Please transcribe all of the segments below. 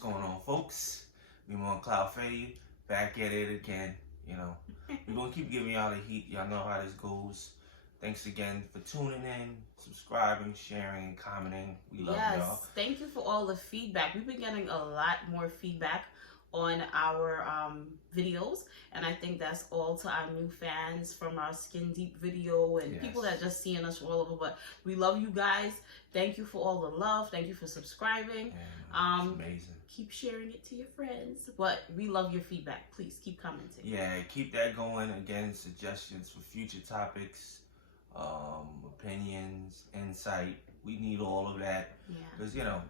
going on, folks? We on Cloud Fade, back at it again. You know, we're gonna keep giving y'all the heat. Y'all know how this goes. Thanks again for tuning in, subscribing, sharing, and commenting. We love y'all. Thank you for all the feedback. We've been getting a lot more feedback on our videos, and I think that's all to our new fans from our Skin Deep video and people that just seeing us all over. But we love you guys. Thank you for all the love. Thank you for subscribing. Amazing. Keep sharing it to your friends. But we love your feedback. Please keep commenting. Yeah, keep that going. Again, suggestions for future topics, opinions, insight. We need all of that. Because, you know,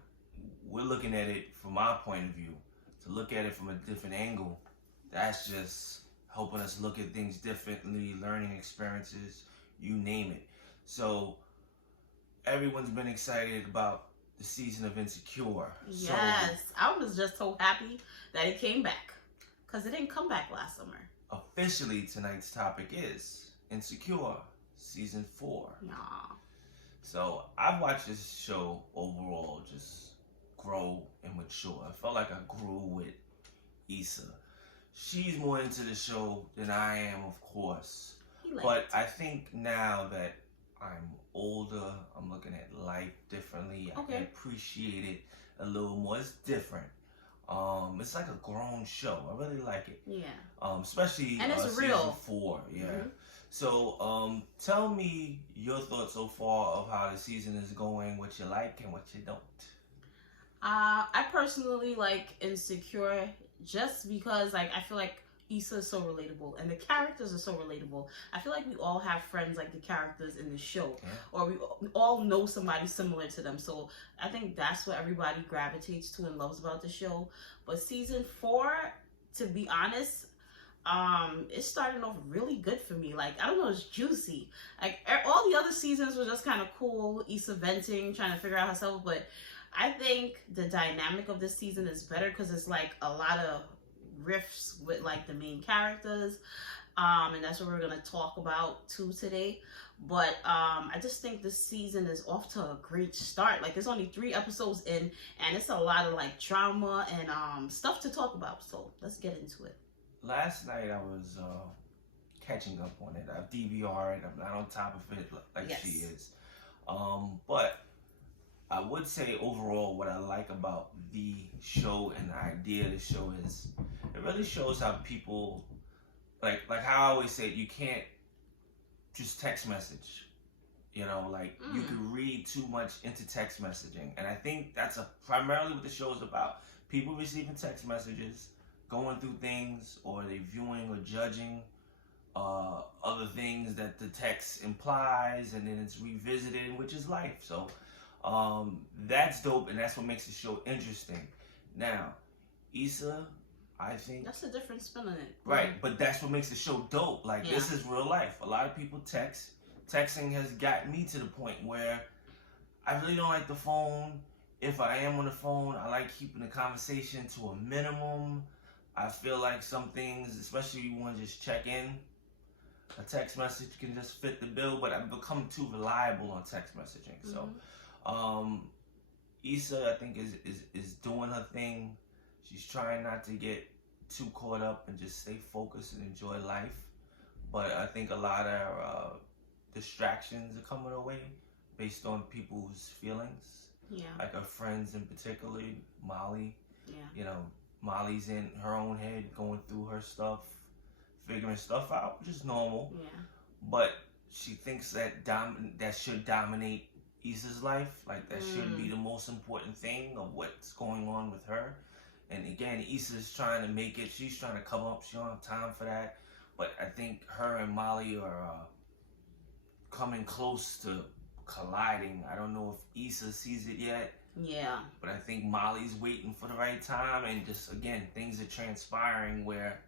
we're looking at it from our point of view. To look at it from a different angle, that's just helping us look at things differently, learning experiences, you name it. So everyone's been excited about the season of Insecure. Yes, I was just so happy that it came back, because it didn't come back last summer. Officially, tonight's topic is Insecure Season 4. Nah. So I've watched this show overall just grow and mature. I felt like I grew with Issa. She's more into the show than I am, of course. But I think now that I'm older, I'm looking at life differently. I can appreciate it a little more. It's different. It's like a grown show. I really like it. Yeah. Especially and it's season real. 4. Yeah. So tell me your thoughts so far of how the season is going, what you like and what you don't. I personally like Insecure just because, like, I feel like Issa is so relatable and the characters are so relatable. I feel like we all have friends like the characters in the show, or we all know somebody similar to them. So I think that's what everybody gravitates to and loves about the show. But season 4, to be honest, it's starting off really good for me. Like, I don't know, it's juicy. Like, all the other seasons were just kind of cool, Issa venting, trying to figure out herself, but I think the dynamic of this season is better because it's like a lot of riffs with like the main characters, and that's what we're gonna talk about too today. But I just think this season is off to a great start. Like, there's only 3 episodes in, and it's a lot of like drama and stuff to talk about. So let's get into it. Last night I was catching up on it. I've DVR'd. I'm not on top of it like she is, but I would say overall what I like about the show and the idea of the show is it really shows how people, like how I always say, you can't just text message. You know, like you can read too much into text messaging. And I think that's primarily what the show is about. People receiving text messages, going through things, or they viewing or judging other things that the text implies, and then it's revisited, which is life. So that's dope, and that's what makes the show interesting. Now, Issa, I think that's a different spin on it. Right, but that's what makes the show dope. Like, this is real life. A lot of people text. Texting has gotten me to the point where I really don't like the phone. If I am on the phone, I like keeping the conversation to a minimum. I feel like some things, especially if you want to just check in, a text message can just fit the bill, but I've become too reliable on text messaging. So Issa, I think, is doing her thing. She's trying not to get too caught up and just stay focused and enjoy life. But I think a lot of distractions are coming her way based on people's feelings. Yeah. Like her friends in particular, Molly. Yeah. You know, Molly's in her own head, going through her stuff, figuring stuff out, which is normal. Yeah. But she thinks that that should dominate Issa's life. Like, that should be the most important thing of what's going on with her. And again, Issa's trying to make it. She's trying to come up. She don't have time for that. But I think her and Molly are coming close to colliding. I don't know if Issa sees it yet. Yeah. But I think Molly's waiting for the right time. And just, again, things are transpiring where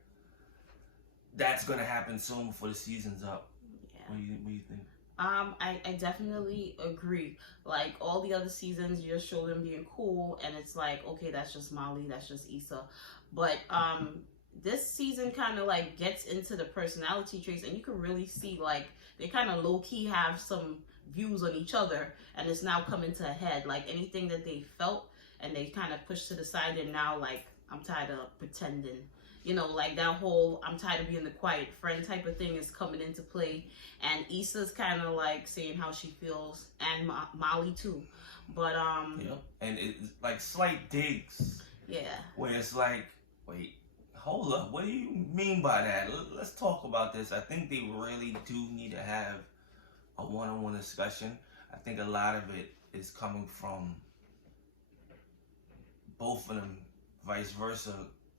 that's going to happen soon before the season's up. Yeah. What do you think? I definitely agree. Like, all the other seasons, you just show them being cool, and it's like, okay, that's just Molly, that's just Issa. But this season kind of like gets into the personality traits, and you can really see like they kind of low-key have some views on each other, and it's now coming to a head. Like, anything that they felt and they kind of push to the side, and now like I'm tired of pretending. You know, like that whole I'm tired of being the quiet friend type of thing is coming into play. And Issa's kind of like saying how she feels, and Molly too. But yeah, and it's like slight digs. Yeah. Where it's like, wait, hold up, what do you mean by that? Let's talk about this. I think they really do need to have a one-on-one discussion. I think a lot of it is coming from both of them, vice versa,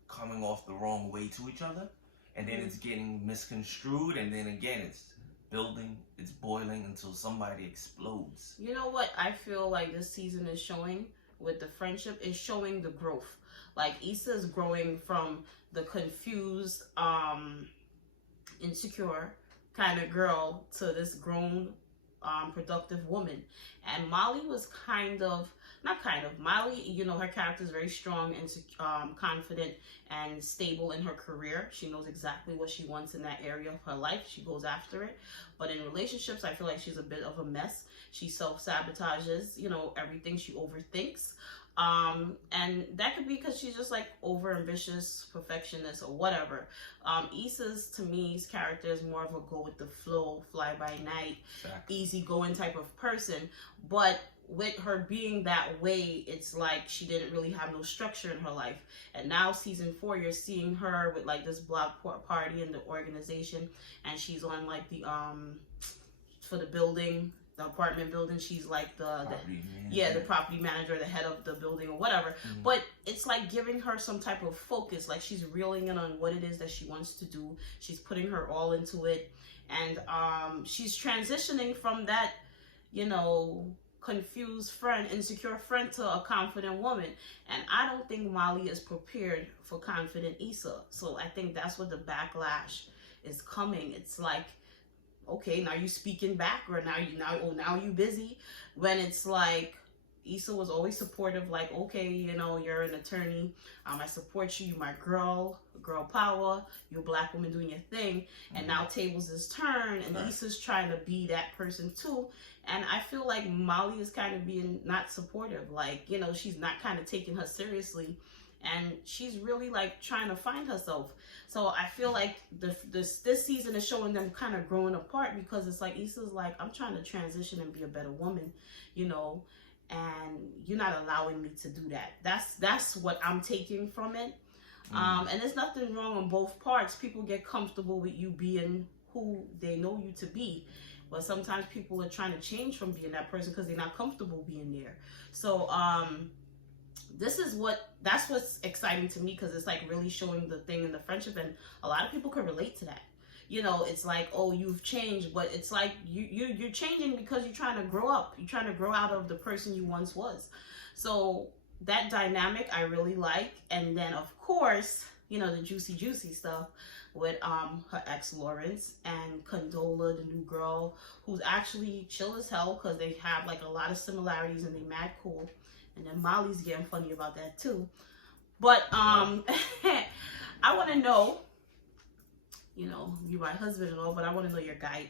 coming off the wrong way to each other, and then it's getting misconstrued, and then again it's building, it's boiling until somebody explodes. You know what I feel like this season is showing with the friendship is showing the growth. Like Issa's growing from the confused, insecure kind of girl to this grown, productive woman. And Molly was Molly, you know, her character is very strong and confident and stable in her career. She knows exactly what she wants in that area of her life. She goes after it. But in relationships, I feel like she's a bit of a mess. She self-sabotages, you know, everything. She overthinks. And that could be because she's just like over-ambitious, perfectionist, or whatever. Issa's, to me's character is more of a go with the flow, fly by night, easy-going type of person. But with her being that way, it's like she didn't really have no structure in her life. And now season 4, you're seeing her with like this block party in the organization, and she's on like the for the building, the apartment building. She's like the property manager, the head of the building or whatever. But it's like giving her some type of focus. Like she's reeling in on what it is that she wants to do. She's putting her all into it, and she's transitioning from that, you know, confused friend, insecure friend, to a confident woman. And I don't think Molly is prepared for confident Issa. So I think that's what the backlash is coming. It's like, okay, now you speaking back, or now you busy, when it's like Issa was always supportive, like, okay, you know, you're an attorney, I support you, you my girl power, you're a black woman doing your thing. And now tables is turned, and Issa's trying to be that person too. And I feel like Molly is kind of being not supportive, like, you know, she's not kind of taking her seriously, and she's really like trying to find herself. So I feel like this season is showing them kind of growing apart, because it's like Issa's like, I'm trying to transition and be a better woman, you know, and you're not allowing me to do that. That's what I'm taking from it. And there's nothing wrong on both parts. People get comfortable with you being who they know you to be. But sometimes people are trying to change from being that person because they're not comfortable being there. So that's what's exciting to me, because it's like really showing the thing in the friendship, and a lot of people can relate to that. You know, it's like, oh, you've changed, but it's like you're changing because you're trying to grow up. You're trying to grow out of the person you once was. So that dynamic I really like. And then of course, you know, the juicy stuff with her ex Lawrence, and Condola, the new girl, who's actually chill as hell, because they have like a lot of similarities and they mad cool. And then Molly's getting funny about that too. But I want to know, you know, you're my husband and all, but I want to know your guy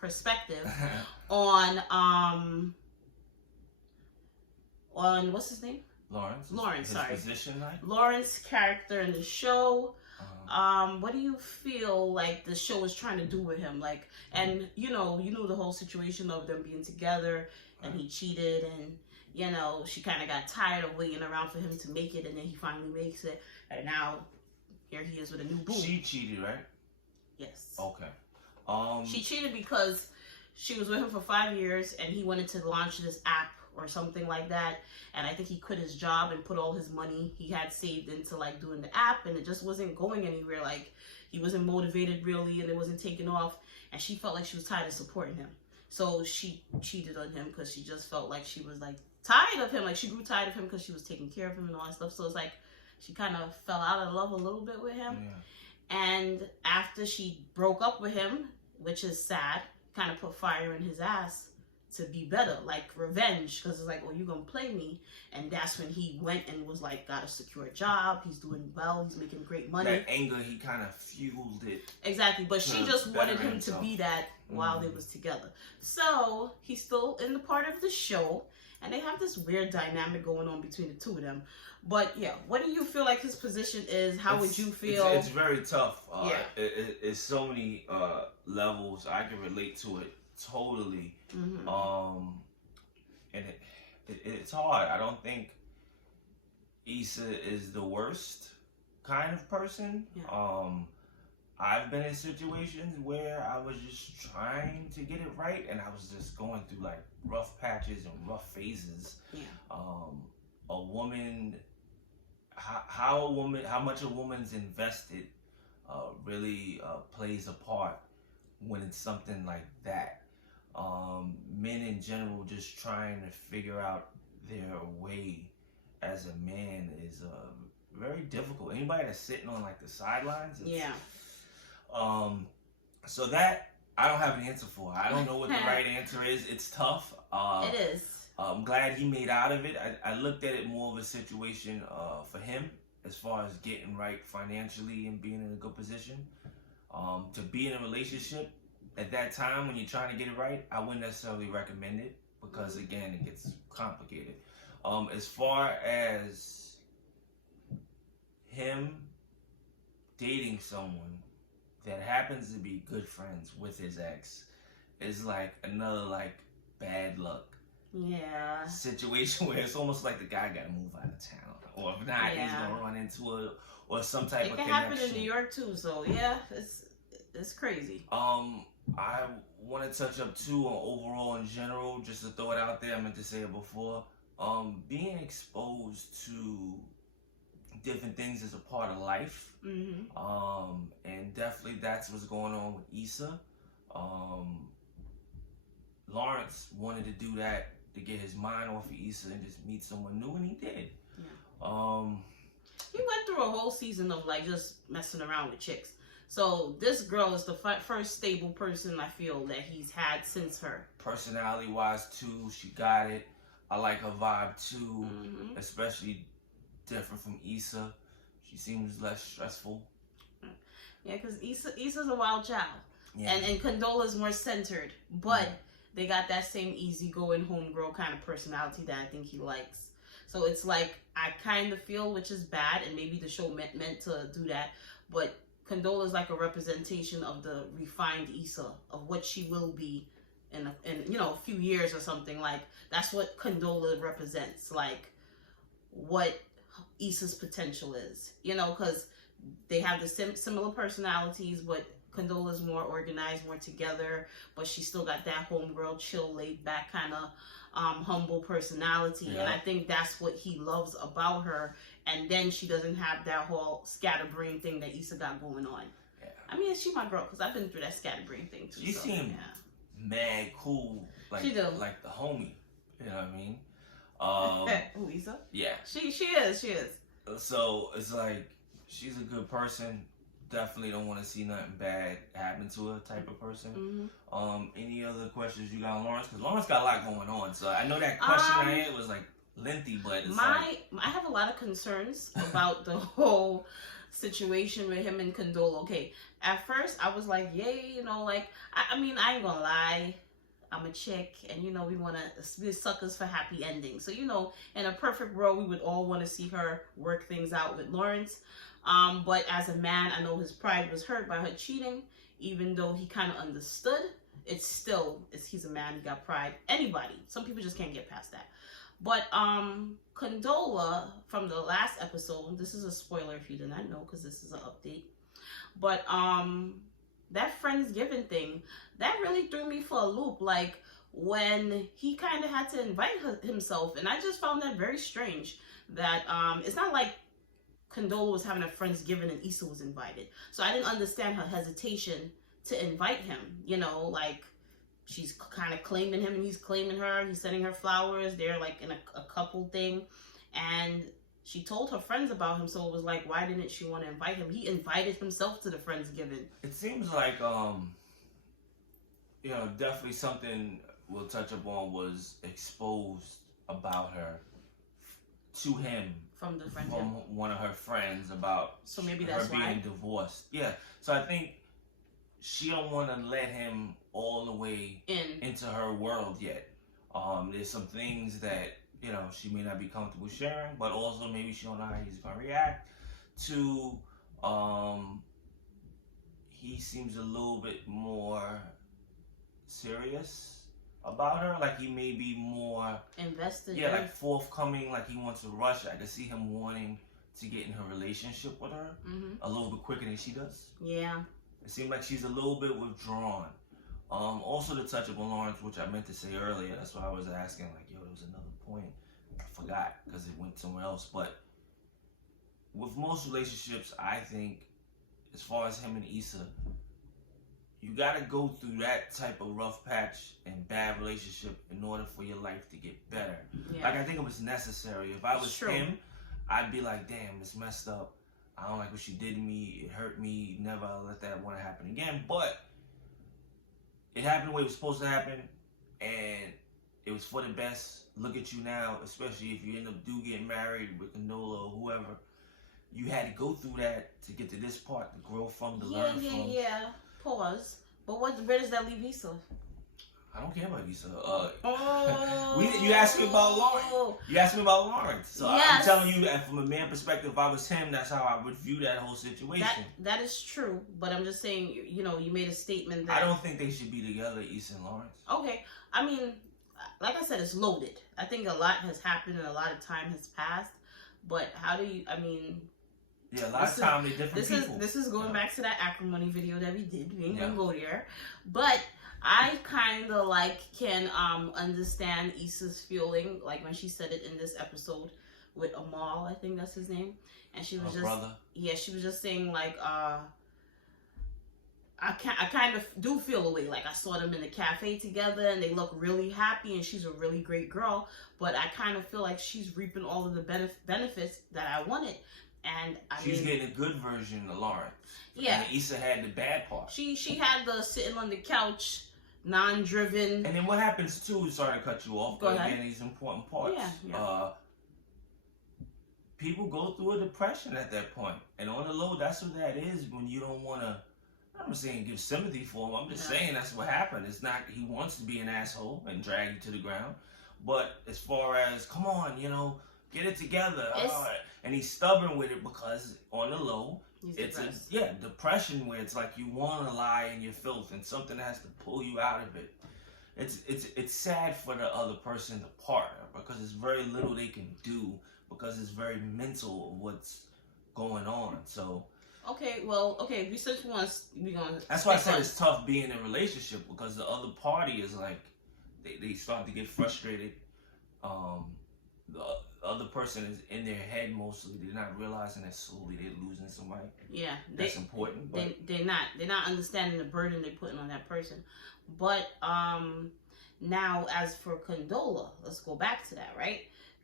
perspective on what's his name? Lawrence, sorry. Position, like? Lawrence character in the show. What do you feel like the show is trying to do with him? Like, and you know the whole situation of them being together, and he cheated, and you know, she kind of got tired of waiting around for him to make it, and then he finally makes it, and now here he is with a new boo. She cheated, right? Yes. Okay. She cheated because she was with him for 5 years, and he wanted to launch this app or something like that, and I think he quit his job and put all his money he had saved into like doing the app, and it just wasn't going anywhere. Like, he wasn't motivated really, and it wasn't taking off, and she felt like she was tired of supporting him. So she cheated on him because she just felt like she was like tired of him. Like, she grew tired of him because she was taking care of him and all that stuff. So it's like she kind of fell out of love a little bit with him. Yeah. And after she broke up with him, which is sad, kind of put fire in his ass to be better, like revenge, because it's like, oh, you're gonna play me. And that's when he went and was like, got a secure job, he's doing well, he's making great money. That anger, he kind of fueled it. Exactly, but she just wanted him to be that while they was together. So he's still in the part of the show, and they have this weird dynamic going on between the two of them. But yeah, what do you feel like his position is? How would you feel? It's very tough. Yeah. It's so many levels. I can relate to it totally. And it's hard. I don't think Issa is the worst kind of person. Yeah. I've been in situations where I was just trying to get it right, and I was just going through like rough patches and rough phases. Yeah. A woman, how much a woman's invested, really plays a part when it's something like that. Men in general just trying to figure out their way as a man is very difficult. Anybody that's sitting on like the sidelines, yeah. So that I don't have an answer for. I don't know what the right answer is. It's tough. It is. I'm glad he made out of it. I looked at it more of a situation for him as far as getting right financially and being in a good position. To be in a relationship at that time when you're trying to get it right, I wouldn't necessarily recommend it because again, it gets complicated. As far as him dating someone that happens to be good friends with his ex is like another like bad luck situation where it's almost like the guy got to move out of town, or if not, he's gonna run into it or some type of connection. It can happen in New York too, so yeah, it's crazy. I want to touch up too on overall in general, just to throw it out there. I meant to say it before. Being exposed to different things is a part of life. And definitely that's what's going on with Issa. Lawrence wanted to do that to get his mind off of Issa and just meet someone new, and he did. He went through a whole season of like just messing around with chicks. So this girl is the first stable person I feel that he's had since her. Personality wise too, she got it. I like her vibe too, especially different from Issa. She seems less stressful. Yeah, because Issa's a wild child. Yeah. And Condola's more centered. But they got that same easygoing homegirl kind of personality that I think he likes. So it's like, I kind of feel, which is bad, and maybe the show meant to do that, but Condola's like a representation of the refined Issa, of what she will be in a few years or something. Like, that's what Condola represents, like what Issa's potential is, because they have the similar personalities, but Condola's more organized, more together, but she still got that homegirl, chill, laid back kind of humble personality. And I think that's what he loves about her. And then she doesn't have that whole scatterbrain thing that Issa got going on. I mean, she's my girl, because I've been through that scatterbrain thing too. She seemed mad cool, like the homie. You know what I mean? Who, Issa? Yeah. She is. So it's like, she's a good person. Definitely don't want to see nothing bad happen to her type of person. Any other questions you got on Lawrence? Because Lawrence got a lot going on. So I know that question I had was like lengthy, but it's I have a lot of concerns about the whole situation with him and Condola. Okay, at first I was like, yay, I mean, I ain't gonna lie. I'm a chick, and we want to be suckers for happy endings. So, in a perfect world, we would all want to see her work things out with Lawrence. But as a man, I know his pride was hurt by her cheating, even though he kind of understood. He's a man, he got pride. Anybody, some people just can't get past that. But Condola, from the last episode, this is a spoiler if you did not know, because this is an update. But that Friendsgiving thing, that really threw me for a loop. Like, when he kind of had to invite himself, and I just found that very strange. That it's not like Condola was having a Friendsgiving and Issa was invited. So I didn't understand her hesitation to invite him. Like, she's kind of claiming him and he's claiming her. He's sending her flowers. They're like in a couple thing. And she told her friends about him. So it was like, why didn't she want to invite him? He invited himself to the Friendsgiving. It seems like, definitely something we'll touch upon was exposed about her to him. From one of her friends about so maybe that's her being divorced. Yeah. So I think she don't want to let him all the way into her world yet. There's some things that, you know, she may not be comfortable sharing, but also maybe she don't know how he's gonna react to. He seems a little bit more serious about her. Like he may be more invested. Yeah, like forthcoming. Like he wants to rush. I can see him wanting to get in her relationship with her a little bit quicker than she does. Yeah. It seems like she's a little bit withdrawn. Also to touch upon Lawrence, which I meant to say earlier. That's why I was asking. Like, yo, there was another point. I forgot because it went somewhere else. But with most relationships, I think, as far as him and Issa, you gotta go through that type of rough patch and bad relationship in order for your life to get better. Yeah. Like I think it was necessary. If I was him, I'd be like, damn, it's messed up. I don't like what she did to me. It hurt me. Never let that want to happen again. But it happened the way it was supposed to happen, and it was for the best. Look at you now, especially if you end up getting married with Condola or whoever. You had to go through that to get to this part, to grow from, to learn from. Yeah. Pause. But where does that leave Issa? I don't care about Issa. You asked me about Lawrence. You asked me about Lawrence. So yes. I'm telling you, from a man perspective, if I was him, that's how I would view that whole situation. That is true. But I'm just saying, you know, you made a statement that... I don't think they should be together, Issa and Lawrence. Okay. I mean, like I said, it's loaded. I think a lot has happened and a lot of time has passed. But how do you... I mean... Yeah, a lot of time they're different people. This is going back to that acrimony video that we did. We ain't gonna go there. But I kind of like can understand Issa's feeling, like when she said it in this episode with Amal, I think that's his name. And she was brother. Yeah, she was just saying like, I kind of do feel a way. Like I saw them in the cafe together and they look really happy and she's a really great girl. But I kind of feel like she's reaping all of the benefits that I wanted. And she's getting a good version of Lawrence. Yeah. And Issa had the bad part. She had the sitting on the couch, non-driven. And then what happens too, sorry to cut you off, Go ahead. Again, these important parts. Yeah. People go through a depression at that point. And on the low, that's what that is when you don't want to, I'm not saying give sympathy for him. I'm just saying that's what happened. It's not, he wants to be an asshole and drag you to the ground. But as far as, come on, you know, get it together. And he's stubborn with it because on the low, it's depression where it's like you want to lie in your filth and something has to pull you out of it. It's sad for the other person, the partner, because there's very little they can do because it's very mental of what's going on. So That's why I said it's tough being in a relationship because the other party is like they start to get frustrated. The other person is in their head mostly. They're not realizing that slowly they're losing somebody. Yeah, that's important. But they're not understanding the burden they're putting on that person. But now as for Condola, let's go back to that, right?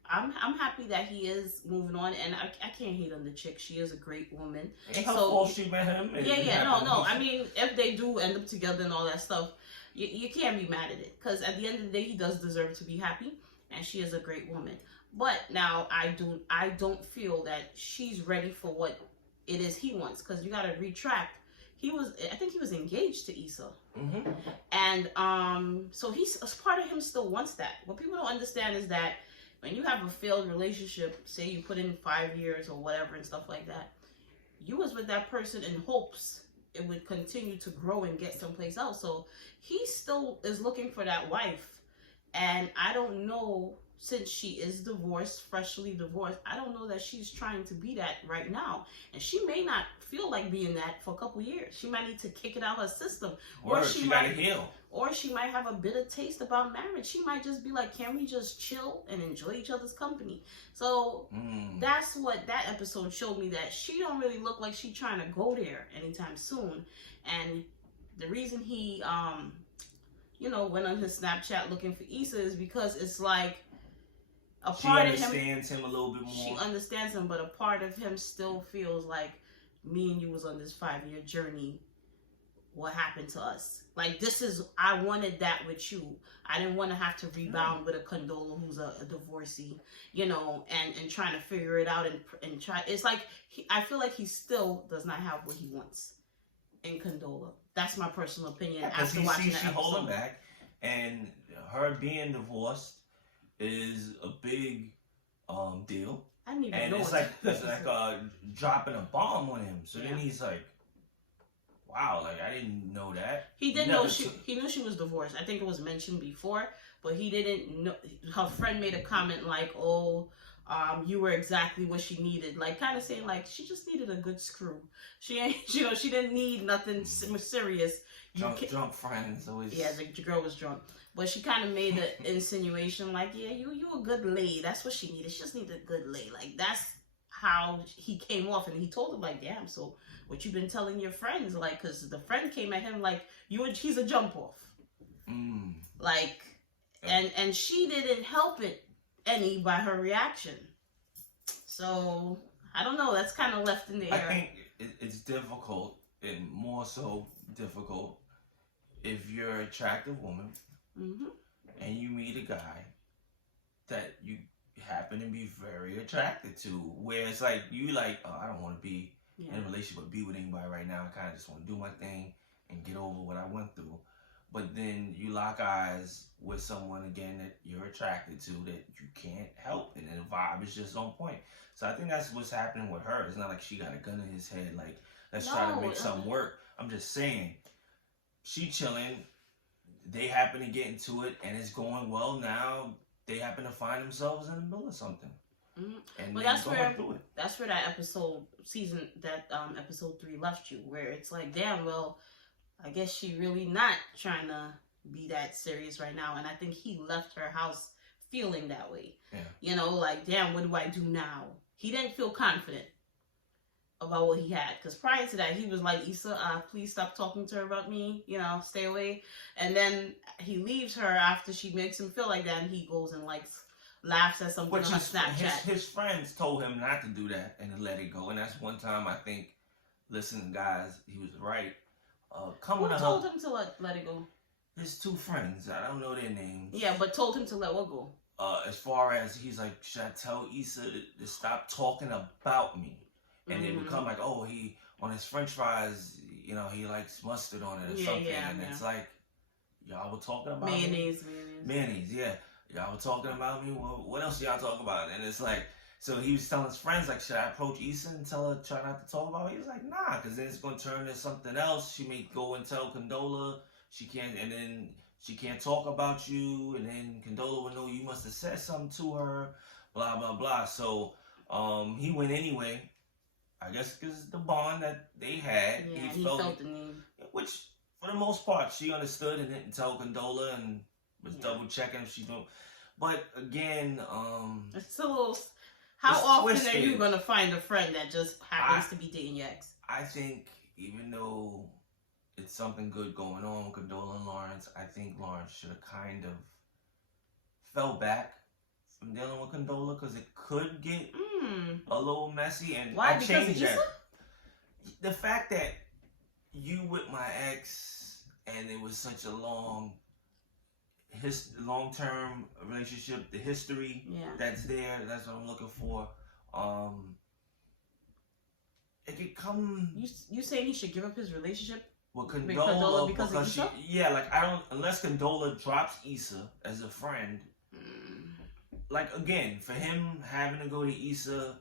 I'm happy that he is moving on, and I can't hate on the chick. She is a great woman. Ain't her fault she met him. No. I mean, if they do end up together and all that stuff, you can't be mad at it because at the end of the day, he does deserve to be happy, and she is a great woman. But now I don't feel that she's ready for what it is he wants because you got to retract. I think he was engaged to Issa, and so he's a part of him still wants that. What people don't understand is that when you have a failed relationship, say you put in 5 years or whatever and stuff like that, you was with that person in hopes it would continue to grow and get someplace else. So he still is looking for that wife, and I don't know. Since she is divorced, freshly divorced, I don't know that she's trying to be that right now. And she may not feel like being that for a couple years. She might need to kick it out her system. Or she might heal. Or she might have a bitter taste about marriage. She might just be like, can we just chill and enjoy each other's company? So that's what that episode showed me, that she don't really look like she's trying to go there anytime soon. And the reason he, went on his Snapchat looking for Issa is because it's like, she understands him a little bit more. She understands him, but a part of him still feels like me and you was on this 5-year journey. What happened to us? Like, I wanted that with you. I didn't want to have to rebound with a Condola who's a divorcee, and trying to figure it out and try. It's like, I feel like he still does not have what he wants in Condola. That's my personal opinion. After watching that episode. She hold him back. and her being divorced is a big deal. I didn't even And know it's what like dropping a bomb on him. So then he's like, wow, like I didn't know that. He did know he knew she was divorced. I think it was mentioned before, but he didn't know. Her friend made a comment like, "Oh, you were exactly what she needed," like kind of saying like she just needed a good screw. She ain't, she didn't need nothing serious. Drunk friends always. Yeah, the girl was drunk, but she kind of made an insinuation like, "Yeah, you a good lay. That's what she needed. She just needed a good lay." Like that's how he came off, and he told her like, "Damn, so what you been telling your friends?" Like, because the friend came at him like, he's a jump off. Like, and she didn't help it any by her reaction. So I don't know. That's kind of left in the air. I think it's difficult, and more so difficult if you're an attractive woman and you meet a guy that you happen to be very attracted to, where it's like you like, oh, I don't want to be in a relationship or be with anybody right now. I kind of just want to do my thing and get over what I went through. But then you lock eyes with someone again that you're attracted to that you can't help, and then the vibe is just on point. So I think that's what's happening with her. It's not like she got a gun in his head, like let's try to make something work. I'm just saying, she chilling. They happen to get into it, and it's going well. Now they happen to find themselves in the middle of something. And well, that's where that episode 3 left you, where it's like, damn, well, I guess she really not trying to be that serious right now. And I think he left her house feeling that way. Yeah. You know, like, damn, what do I do now? He didn't feel confident about what he had, because prior to that he was like, Issa, please stop talking to her about me, you know, stay away. And then he leaves her after she makes him feel like that, and he goes and like laughs at something on Snapchat. His friends told him not to do that and to let it go, and that's one time I think, listen guys, he was right. Who told him to let it go? His two friends, I don't know their names. Yeah, but told him to let what go? As far as he's like, should I tell Issa to stop talking about me? And they become like, oh, he on his French fries, you know, he likes mustard on it or something. And it's like, y'all were talking about mayonnaise, yeah. Y'all were talking about me. Well, what else y'all talk about? And it's like, so he was telling his friends like, should I approach Issa and tell her try not to talk about it? He was like, nah, because then it's gonna turn into something else. She may go and tell Condola she can't, and then she can't talk about you, and then Condola will know you must have said something to her, blah blah blah. So he went anyway. I guess because the bond that they had, yeah, he felt the need. Which, for the most part, she understood and didn't tell Condola and was double checking if she knew. But again, it's a little. How often are you gonna find a friend that just happens to be dating your ex? I think even though it's something good going on with Condola and Lawrence, I think Lawrence should have kind of fell back from dealing with Condola, because it could get a little messy. And why? I changed that. The fact that you with my ex and it was such a long-term relationship, the history that's there, that's what I'm looking for. It could come. You saying he should give up his relationship with Condola because of Issa? Like I don't, unless Condola drops Issa as a friend. Like again, for him having to go to Issa,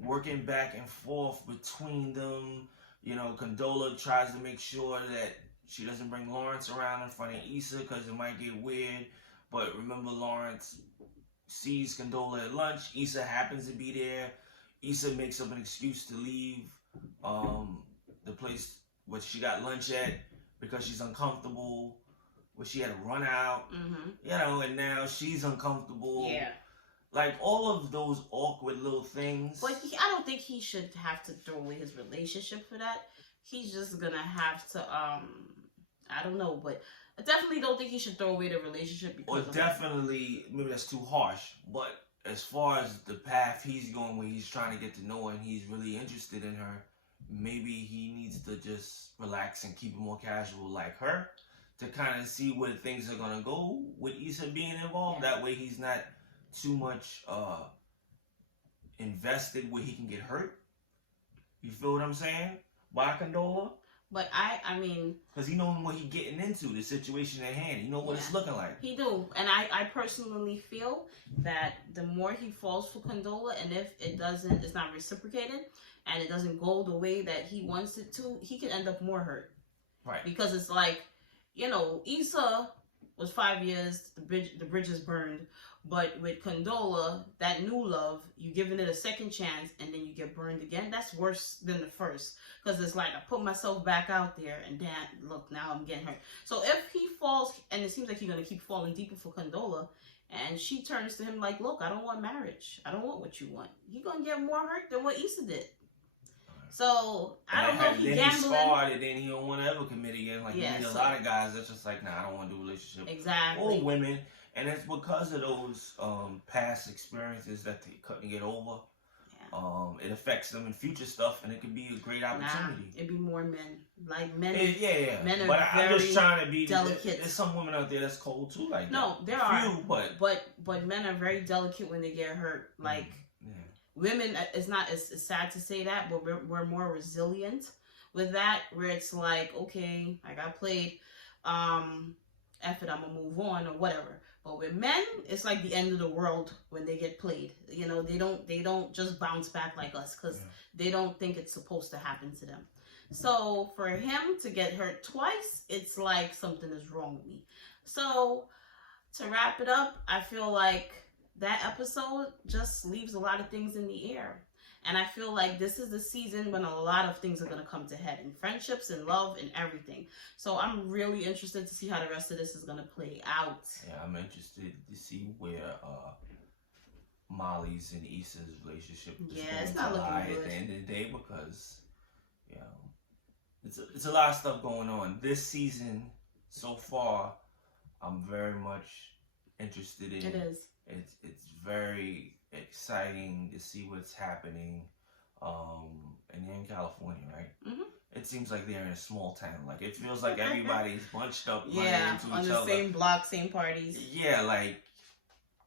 working back and forth between them, you know, Condola tries to make sure that she doesn't bring Lawrence around in front of Issa because it might get weird. But remember, Lawrence sees Condola at lunch. Issa happens to be there. Issa makes up an excuse to leave the place where she got lunch at because she's uncomfortable, where she had to run out, you know, and now she's uncomfortable. Yeah. Like, all of those awkward little things. But I don't think he should have to throw away his relationship for that. He's just gonna have to, I don't know, but I definitely don't think he should throw away the relationship because definitely, maybe that's too harsh, but as far as the path he's going where he's trying to get to know her and he's really interested in her, maybe he needs to just relax and keep it more casual like her to kind of see where things are going to go with Issa being involved. That way he's not too much invested where he can get hurt. You feel what I'm saying? By Condola? But I mean, because he know what he getting into, the situation at hand. He know what it's looking like. He do, and I personally feel that the more he falls for Condola, and if it's not reciprocated, and it doesn't go the way that he wants it to, he can end up more hurt. Right. Because it's like, Issa was 5 years, the bridge is burned. But with Condola, that new love, you giving it a second chance and then you get burned again. That's worse than the first. Because it's like, I put myself back out there and then, look, now I'm getting hurt. So if he falls, and it seems like he's going to keep falling deeper for Condola, and she turns to him like, look, I don't want marriage. I don't want what you want. He's going to get more hurt than what Issa did. So, I don't know if he's gambling. Then he scarred and then he don't want to ever commit again. Like, you meet a lot of guys that's just like, nah, I don't want to do a relationship. Exactly. Or women. And it's because of those past experiences that they couldn't get over. Yeah. It affects them in future stuff, and it could be a great opportunity. It'd be more men. Like, men. Yeah. Men are but very I'm just trying to be delicate. There's some women out there that's cold, too. Like no, that. There are. But men are very delicate when they get hurt. Like, women, it's sad to say that, but we're more resilient with that, where it's like, okay, I got played, F it, I'm gonna move on or whatever. But with men, it's like the end of the world when they get played. They don't just bounce back like us, because they don't think it's supposed to happen to them. So for him to get hurt twice, it's like something is wrong with me. So to wrap it up, I feel like that episode just leaves a lot of things in the air. And I feel like this is the season when a lot of things are going to come to head, in friendships and love and everything. So I'm really interested to see how the rest of this is going to play out. Yeah, I'm interested to see where Molly's and Issa's relationship is it's not looking good at the end of the day, because it's a lot of stuff going on. This season so far, I'm very much interested in. It is. It's very exciting to see what's happening. And they're in California, right? Mm-hmm. It seems like they're in a small town. Like, it feels like everybody's bunched up into on each the other. Same block, same parties. Yeah, like,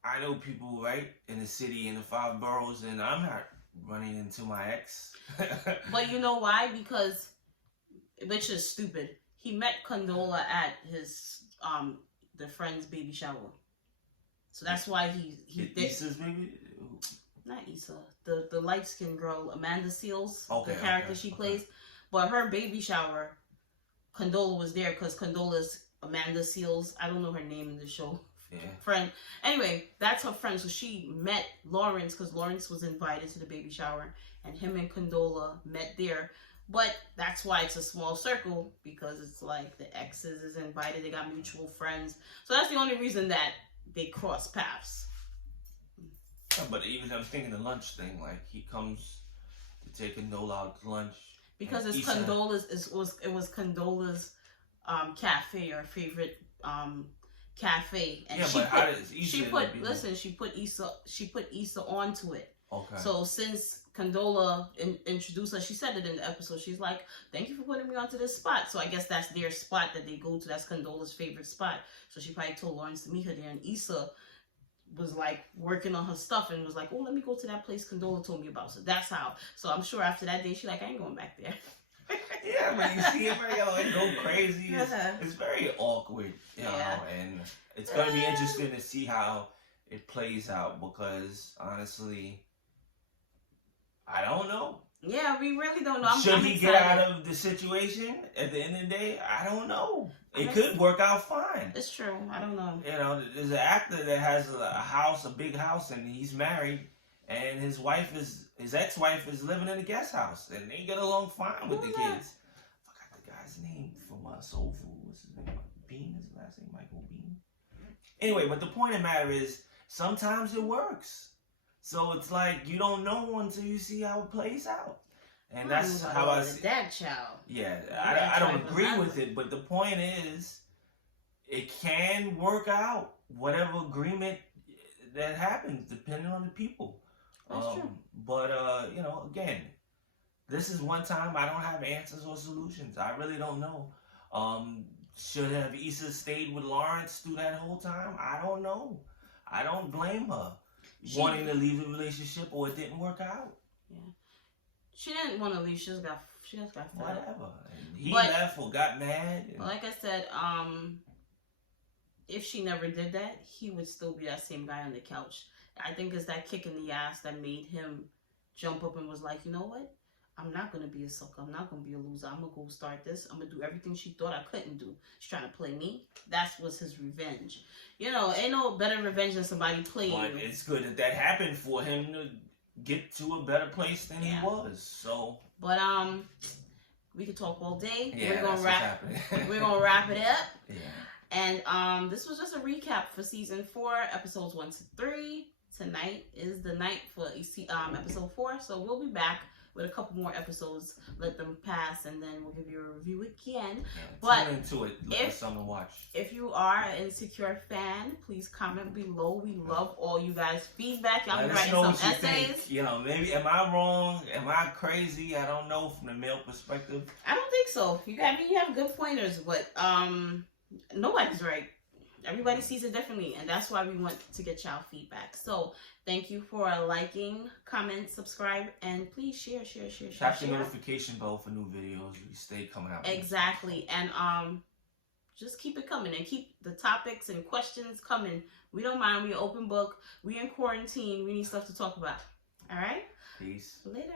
I know people, right, in the city, in the 5 boroughs, and I'm not running into my ex. But you know why? Because, which is stupid, he met Condola at his the friend's baby shower. So that's why he did. Issa's baby? Not Issa. The light-skinned girl, Amanda Seales, the character she plays. But her baby shower, Condola was there because Condola's Amanda Seales, I don't know her name in the show. Yeah. Friend. Anyway, that's her friend. So she met Lawrence because Lawrence was invited to the baby shower. And him and Condola met there. But that's why it's a small circle, because it's like the exes is invited. They got mutual friends. So that's the only reason that they cross paths. Yeah, but even I'm thinking the lunch thing, like he comes to take Condola out to lunch because it's Condola's. It was Condola's cafe, or favorite cafe, and she put Issa onto it. Okay. So since Condola introduced her, she said it in the episode. She's like, "Thank you for putting me onto this spot." So I guess that's their spot that they go to. That's Condola's favorite spot. So she probably told Lawrence to meet her there, and Issa was like working on her stuff and was like, "Oh, let me go to that place Condola told me about." So that's how. So I'm sure after that day, she's like, "I ain't going back there." Yeah, but you see it go crazy. It's very awkward, you know, and it's gonna be interesting to see how it plays out, because honestly, I don't know. Yeah, we really don't know. Should he get out of the situation at the end of the day? I don't know. It could work out fine. It's true. I don't know. You know, there's an actor that has a big house, and he's married, and his ex-wife is living in a guest house, and they get along fine with the kids. I forgot the guy's name from Soul Food. What's his name? Bean is his last name, Michael Bean. Anyway, but the point of the matter is, sometimes it works. So it's like you don't know until you see how it plays out. And that's how I see that child. Yeah, I don't agree with it, but the point is, it can work out, whatever agreement that happens, depending on the people. That's true. But, you know, again, this is one time I don't have answers or solutions. I really don't know. Should have Issa stayed with Lawrence through that whole time? I don't know. I don't blame her wanting to leave the relationship, or it didn't work out. Yeah. She didn't want to leave. She just got fed up. Whatever. He But- left or got mad. And Like I said, if she never did that, he would still be that same guy on the couch. I think it's that kick in the ass that made him jump up and was like, you know what? I'm not going to be a sucker. I'm not going to be a loser. I'm going to go start this. I'm going to do everything she thought I couldn't do. She's trying to play me. That was his revenge. You know, ain't no better revenge than somebody playing but you. it's good that that happened for him to get to a better place than Yeah. he was. So But, we could talk all day. yeah, We're going to wrap We're going to wrap it up. Yeah. And this was just a recap for season 4, episodes 1 to 3. Tonight is the night for episode 4, so we'll be back with a couple more episodes. Let them pass, and then we'll give you a review again. Yeah, But tune into it. Look for something to watch. If you are an Insecure fan, please comment below. We love all you guys' feedback. Y'all be Let us writing know some what you essays. think. You know, maybe am I wrong? Am I crazy? I don't know from the male perspective. I don't think so. You have good pointers, but nobody's right. Everybody sees it differently, and that's why we want to get y'all feedback. So thank you for liking, comment, subscribe, and please share. Tap the notification bell for new videos. We stay coming out. Exactly, and just keep it coming and keep the topics and questions coming. We don't mind. We open book. We in quarantine. We need stuff to talk about. All right. Peace. Later.